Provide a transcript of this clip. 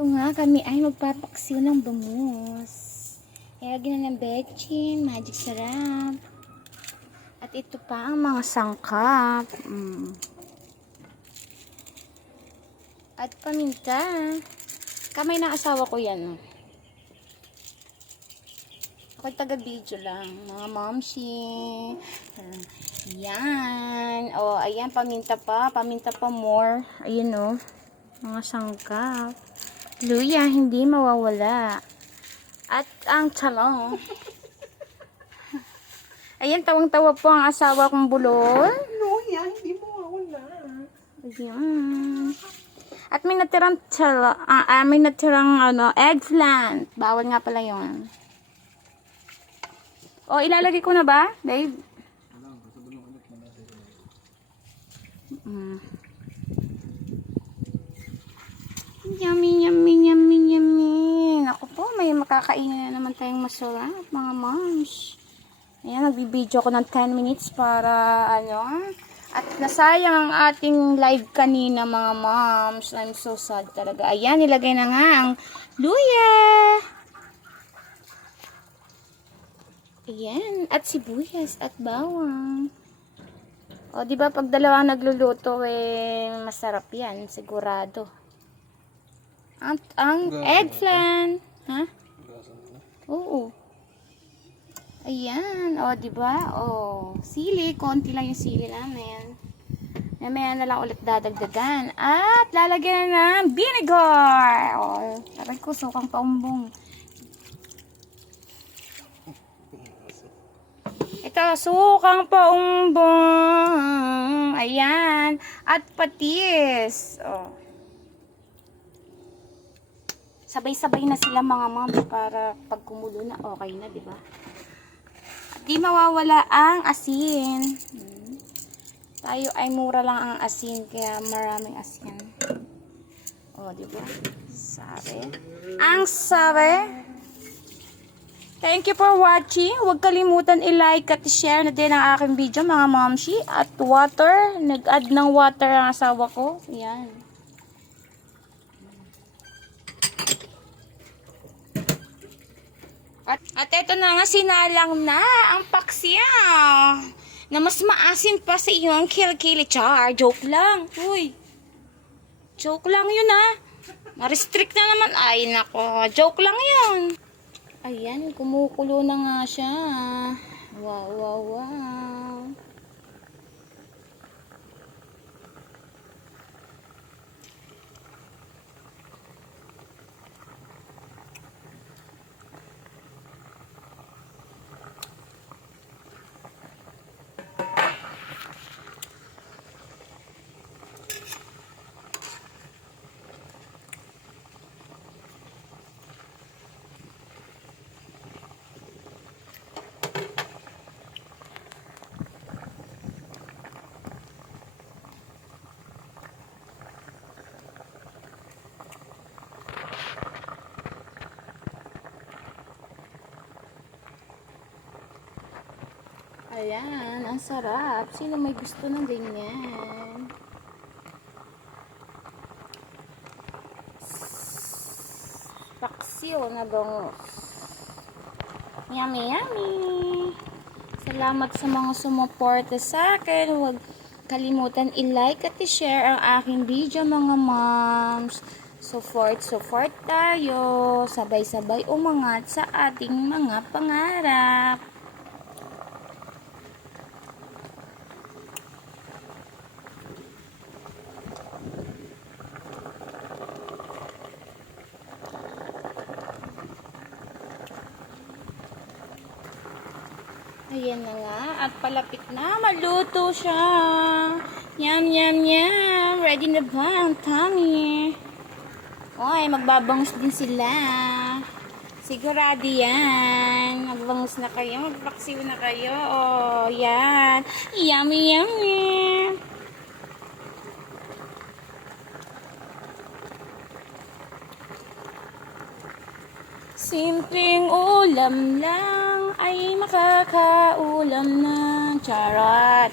So nga, kami ay magpapaksiw ng bangus. Ilagyan na ng bechin, magic sarap. At ito pa ang mga sangkap. At paminta. Kamay ng asawa ko yan. Ako'y taga-video lang. Mga momshi. Yan. O, ayan, paminta pa. Paminta pa more. Ayan o. Mga sangkap. Luya, hindi mawawala. At ang talong. Ayan, tawang-tawa po ang asawa kong bulol. Luya, hindi mawawala. Ayan. At may natirang eggplant. Bawal nga pala yun. O, ilalagay ko na ba, Dave? Yummy, yummy, yummy, yummy. Ako po, may makakainin na naman tayong masarap, mga moms. Ayan, nagbibideo ko ng 10 minutes para, at nasayang ang ating live kanina, mga moms. I'm so sad talaga. Ayan, nilagay na nga ang luya. Ayan, at sibuyas at bawang. O, di ba pag dalawa nagluluto, masarap yan, sigurado. Ang eggplant. Ha? Oo. Ayan. O, diba? O, sili. Konti lang yung sili namin. Mamaya na lang ulit dadagdagan. At lalagyan na ng vinegar. O, taray ko, sukang paumbong. Ito, sukang paumbong. Ayan. At patis. O. Sabay-sabay na sila mga mom para pag kumulo na okay na, di ba? At di mawawala ang asin. Tayo ay mura lang ang asin kaya maraming asin. O, di ba? Sabi. Ang sabi. Thank you for watching. Huwag kalimutan i-like at i-share na din ang aking video mga momshi. At water. Nag-add ng water ang asawa ko. Ayan. At eto na nga, sinalang na ang paksiyaw na mas maasin pa sa iyong kilikili char. Joke lang. Uy. Joke lang yun Ma-restrict na naman. Ay nako, joke lang yun. Ayan, kumukulo na nga siya. Wow, wow, wow. Ayan, ang sarap. Sino may gusto ng ganyan? Paksiw na bangus. Yummy, yummy. Salamat sa mga sumuporta sa akin. Huwag kalimutan i-like at i-share ang aking video mga moms. Support tayo. Sabay-sabay umangat sa ating mga pangarap. Ayan na nga. At palapit na. Maluto siya. Yum, yum, yum. Ready na ba ang tummy? Oy, magbabangus din sila. Sigurado yan. Magbangus na kayo. Magpaksiw na kayo. Oh, yan. Yummy, yummy. Simpleng ulam lang ay makakaulam ng charot.